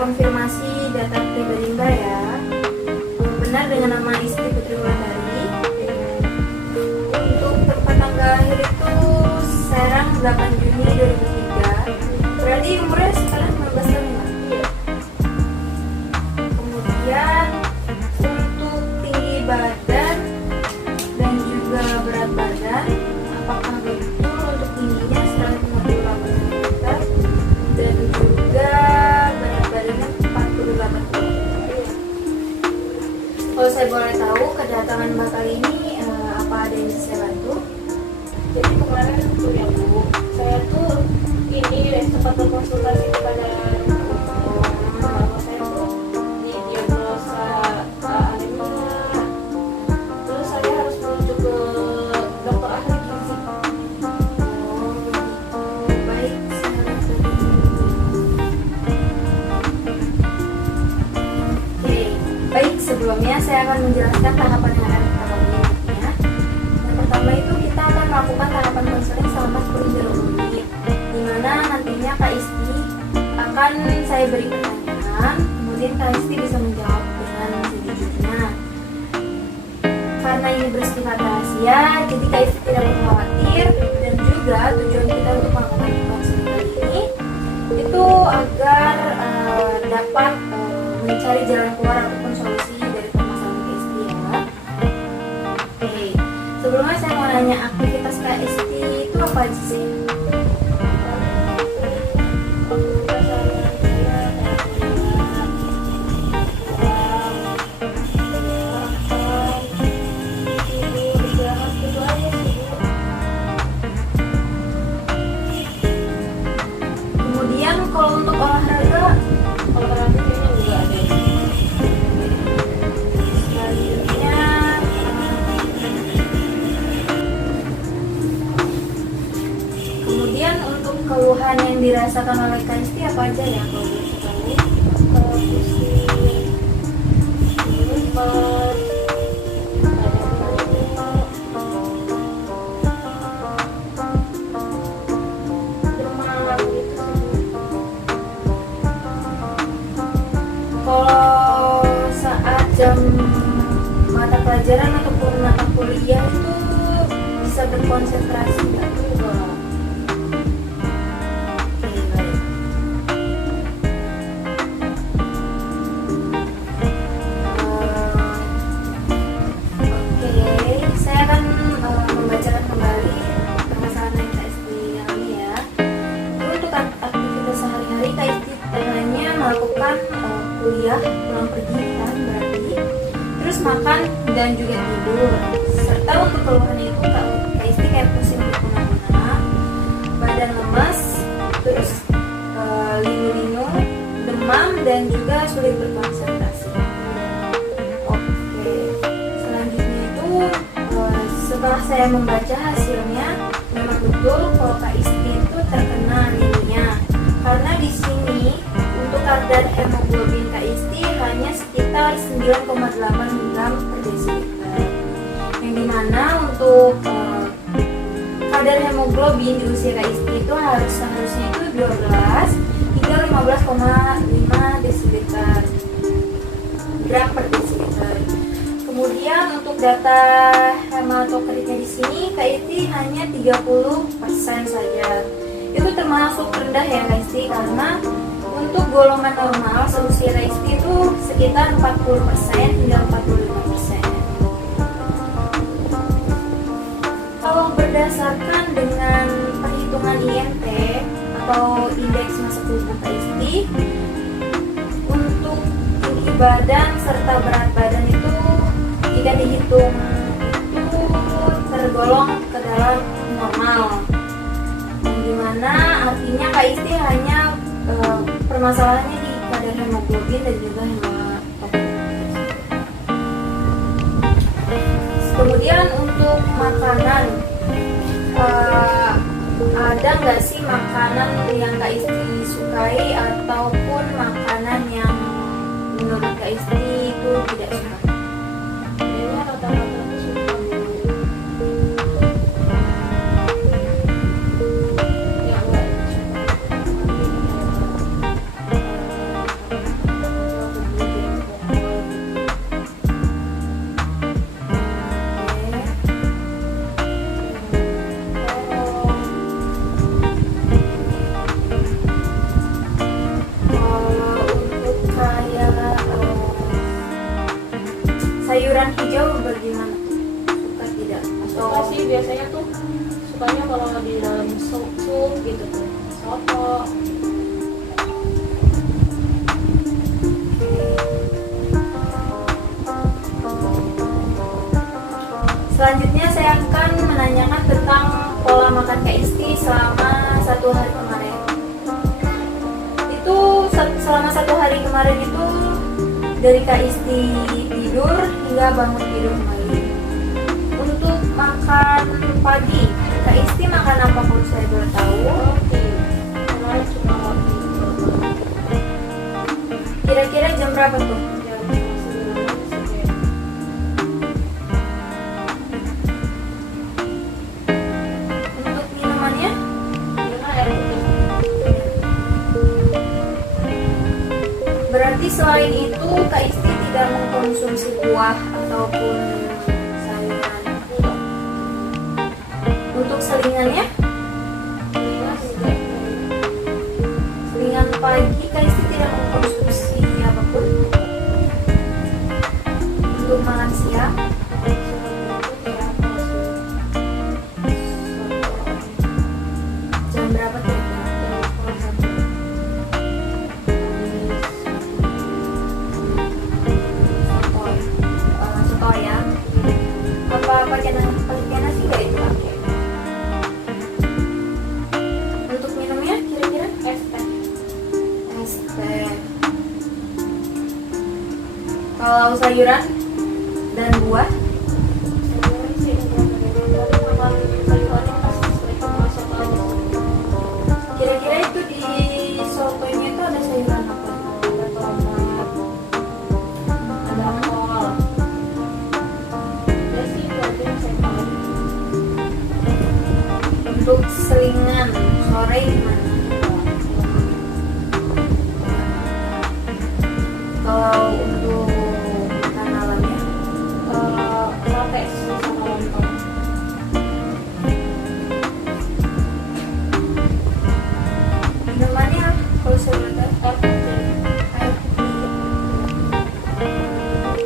konfirmasi data pribadi Mbak ya. Benar dengan nama istri Putri Wulandari. Untuk tempat tanggal lahir itu Serang 8 Juni 2003. Berarti umurnya sekarang 19 tahun ya? Iya. Kemudian untuk tinggi badan dan juga berat badan, apakah betul untuk tingginya 158 cm dan juga berat badannya 48 kg? Kalau saya boleh tahu, kedatangan Mbak kali ini apa ada yang bisa saya bantu? Jadi kemarin tuh ya Bu, saya tuh ini sempat berkonsultasi kepada bahwa saya tuh didiagnosa anemia. Terus saya harus menuju ke dokter ahli gizi. Oh, baik, saya lihat lagi. Oke, baik, sebelumnya saya akan menjelaskan tahapan yang akan kita lalui nantinya. Yang pertama itu kita akan melakukan tahapan konseling selama 10 menit, di mana nantinya Kak Isti akan saya beri pertanyaan, kemudian Kak Isti bisa menjawab dengan sejujurnya. Karena ini bersifat rahasia, jadi Kak Isti tidak perlu khawatir, dan juga tujuan kita untuk melakukan konseling kali ini itu agar dapat mencari jalan keluar ataupun solusi dari permasalahan Kak Isti ya. Oke, sebelumnya saya mau nanya, aktivitas Kak Isti itu apa aja sih? Kemudian kalau untuk olahraga kayaknya enggak ada. selanjutnya, kemudian untuk keluhan yang dirasakan oleh Kak Isti apa aja ya kalau boleh tahu? Pusing, lupa, demam gitu sih. Kalau saat jam mata pelajaran ataupun mata kuliah itu bisa berkonsentrasi nggak? Enggak. Oke, baik. Oke, saya akan membacakan kembali permasalahan yang Kak Isti alami ya. Untuk aktivitas sehari-hari, Kak Isti hanya melakukan kuliah, pulang pergi kan berarti, terus makan dan juga tidur. Serta untuk keluhannya itu Kak Isti kayak pusing berkemana-mana, badan lemas, terus linu-linu, demam dan juga sulit berkonsentrasi. Oke, selanjutnya itu setelah saya membaca hasilnya, memang betul kalau Kak Isti itu terkena anemia. Karena di sini untuk kadar hemoglobin Kak Isti hanya sekitar 9,8 gram per desiliter. Yang dimana untuk kadar hemoglobin di usia Kak Isti itu seharusnya itu 12 hingga 15,5 desiliter gram per desiliter. Kemudian untuk data hematokritnya di sini Kak Isti hanya 30% saja. Itu termasuk rendah ya Kak Isti, karena untuk golongan normal seusia Kak Isti itu sekitar 40% hingga 45%. Kalau berdasarkan dengan perhitungan IMT atau indeks massa tubuh Kak Isti, untuk tinggi badan serta berat badan itu jika dihitung itu tergolong ke dalam normal. Dimana artinya Kak Isti hanya permasalahannya di kadar hemoglobin dan juga hematokrit. Kemudian untuk makanan, ada nggak sih makanan yang Kak Isti sukai ataupun makanan yang menurut Kak Isti itu tidak suka? Kayaknya rata-rata tuh suka ya enggak suka. suka sih biasanya tuh sukanya kalau di dalam sup gitu tuh, soto. Selanjutnya saya akan menanyakan tentang pola makan Kak Isti selama 1 hari kemarin. Itu selama 1 hari kemarin itu dari Kak Isti tidur hingga bangun tidur kembali. Untuk makan pagi, Kak Isti makan apa kalau saya boleh tahu? Roti. Kemarin cuma roti. Kira-kira jam berapa tuh? Jam 9 sore. Untuk minumannya? Karena air putih. Berarti selain itu Kak Isti tidak mengkonsumsi buah ataupun sayuran. Untuk selingannya? Selingan pagi Kak Isti tidak mengkonsumsi apapun. Untuk makan siang? Jam berapa tuh? Soto ya? Apa pakai nasi nggak itu? Untuk minumnya kira-kira? Es teh. Es teh. Kalau sayuran dan buah? Sayuran sih enggak, tapi makan sayurannya pasti sesuai sama soto. Kira-kira itu di sotonya itu ada sayuran apa? Ada tomat, ada kol. Ya sih itu aja yang saya tahu. Untuk selingan sore gimana? Kalau untuk makan malamnya? Sate sih sama lontong. Minumannya kalau saya boleh tahu? Air putih. Air putih.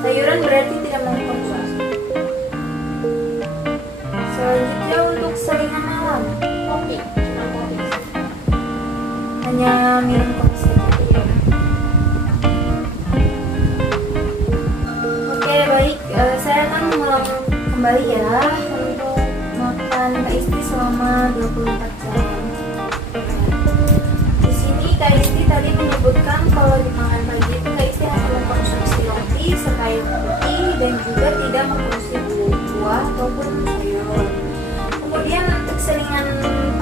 Sayuran berarti tidak mengkonsumsi. Selanjutnya untuk selingan malam Kopi, cuma kopi sih. hanya minum kopi saja. Iya. Oke baik, saya akan mengulang kembali ya untuk makan Kak Isti selama 24 jam. Di sini Kak Isti tadi menyebutkan kalau di makan pagi itu Kak Isti hanya mengkonsumsi roti serta air putih dan juga tidak mengkonsumsi buah ataupun sayur. Kemudian untuk selingan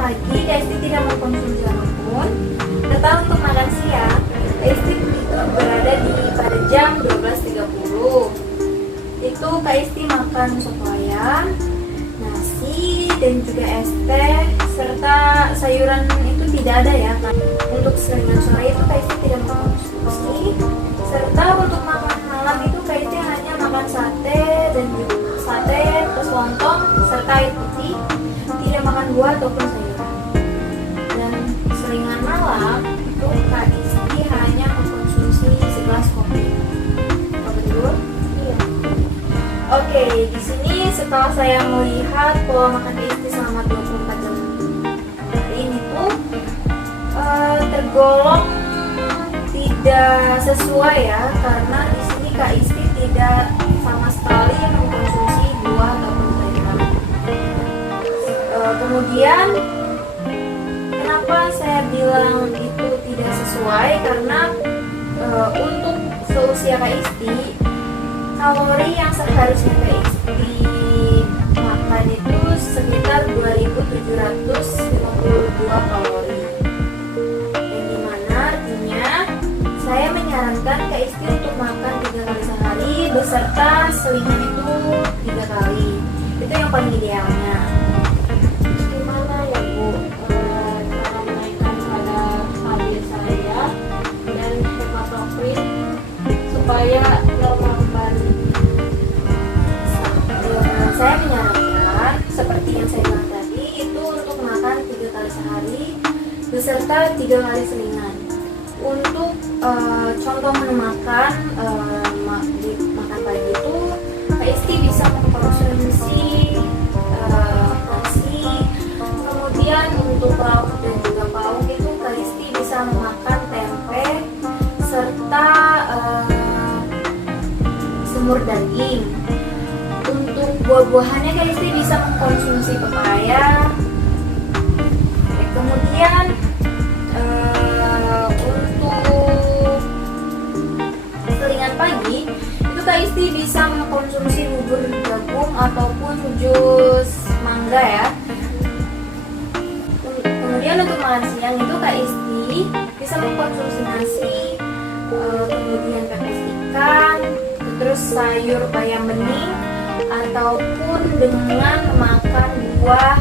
pagi Kak Isti tidak mengkonsumsi apapun. Serta untuk makan siang Kak Isti itu berada di pada jam 12.30. Itu Kak Isti makan soto ayam, nasi dan juga es teh serta sayuran itu tidak ada ya. Untuk selingan sore itu Kak Isti tidak mengkonsumsi. Serta untuk makan malam itu Kak Isti hanya makan sate dan juga sate terus lontong serta air putih, tidak makan buah ataupun sayuran. Dan selingan malam itu Kak Isti hanya mengkonsumsi segelas kopi. Apa betul? Iya. Oke, di sini setelah saya melihat pola makan Kak Isti selama 24 jam hari ini tuh tergolong tidak sesuai ya, karena di sini Kak Isti tidak sama sekali mengkonsumsi buah ataupun sayuran. Kemudian kenapa saya bilang itu tidak sesuai? Karena untuk seusia Kak Isti, kalori yang seharusnya Kak Isti makan itu sekitar 2.752 kalori. Yang dimana artinya saya menyarankan Kak Isti untuk makan 3 kali sehari beserta selingan itu 3 kali. Itu yang paling idealnya. Gimana ya Bu cara menaikkan kadar KB saya dan hematokrit supaya normal kembali? Saya menyarankan seperti yang saya bilang tadi itu untuk makan 3 kali sehari beserta 3 kali selingan. Untuk contoh menu makan di makan pagi itu Kak Isti bisa mengkonsumsi untuk lauk dan juga pauk itu Kak Isti bisa memakan tempe serta semur daging. Untuk buah-buahannya Kak Isti bisa mengkonsumsi pepaya. Kemudian untuk selingan pagi itu Kak Isti bisa mengkonsumsi bubur jagung ataupun jus mangga ya. Kemudian untuk makan siang itu Kak Isti bisa mengkonsumsi nasi, kemudian pepes ikan, terus sayur bayam bening, ataupun dengan makan buah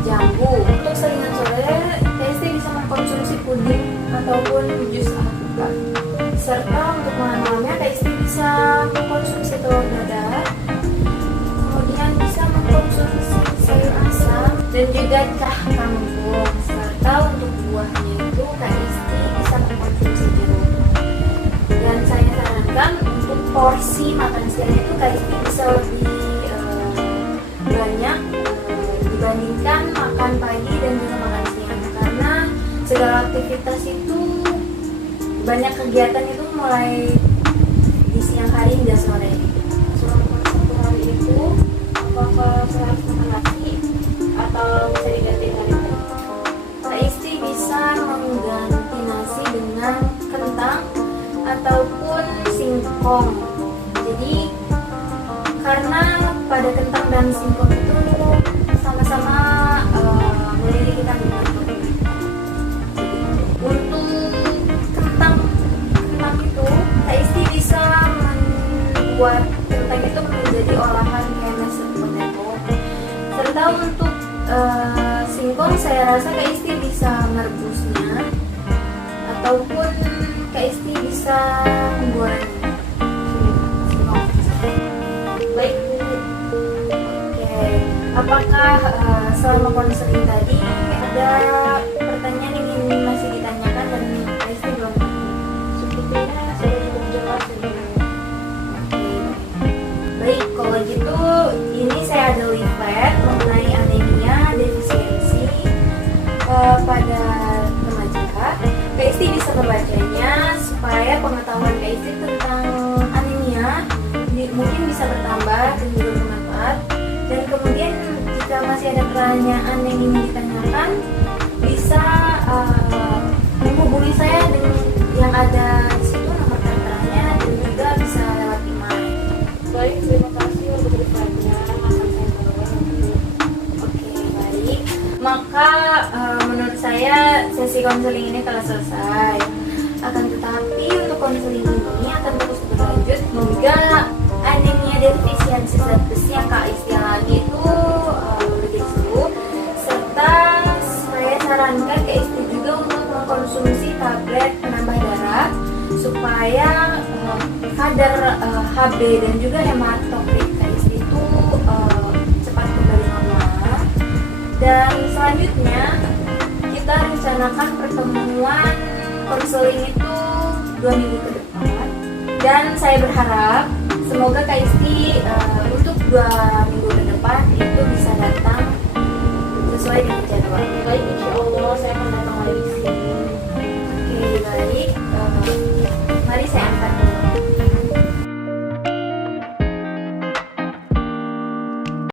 jambu. Untuk selingan sore, Kak Isti bisa mengkonsumsi puding ataupun jus alpukat. Serta untuk makan malamnya Kak Isti bisa mengkonsumsi telur dadar, kemudian bisa mengkonsumsi sayur asam dan juga cah kangkung. Serta untuk buahnya itu Kak Isti bisa mengkonsumsi jeruk. Dan saya sarankan untuk porsi makan siang itu Kak Isti bisa lebih banyak dibandingkan makan pagi dan juga makan siang, karena segala aktivitas itu banyak kegiatan itu mulai di siang hari hingga sore. Selama satu hari itu apakah saya harus makan nasi atau bisa diganti hari lain? Kak Isti bisa mengganti nasi dengan kentang ataupun singkong. Jadi karena pada kentang dan singkong itu sama-sama memiliki kandungan protein. Untuk kentang itu Kak Isti bisa membuat kentang itu menjadi olahan kayak mashed potato. Serta untuk singkong saya rasa Kak Isti bisa merebusnya ataupun Kak Isti bisa menggorengnya. Baik, Oke, apakah selama konseling tadi ada pertanyaan yang ingin masih ditanyakan dan Kak Isti belum? sepertinya sudah cukup jelas ini. Baik, kalau gitu ini saya ada leaflet mengenai anemia defisiensi pada remaja. Kak Isti bisa membacanya supaya pengetahuan Kak Isti tentang anemia mungkin bisa bertambah dan juga bermanfaat. Dan kemudian jika masih ada pertanyaan yang ingin ditanyakan, bisa menghubungi saya dengan yang ada di situ nomor tertera dan juga bisa lewat email. Baik, terima kasih untuk referensinya. Akan saya bawa nanti. Oke, baik. Maka menurut saya sesi konseling ini telah selesai. Akan tetapi untuk konseling ini akan terus berlanjut hingga anemia defisiensi zat besi yang Kak Isti alami itu begitu sembuh. Serta saya sarankan Kak Isti juga untuk mengkonsumsi tablet penambah darah supaya kadar HB dan juga hematokrit Kak Isti itu cepat kembali normal. Dan selanjutnya kita rencanakan pertemuan konseling itu 2 minggu ke depan. Dan saya berharap semoga Kak Isti untuk 2 minggu ke depan itu bisa datang sesuai dengan jadwal. Baik, insya Allah saya akan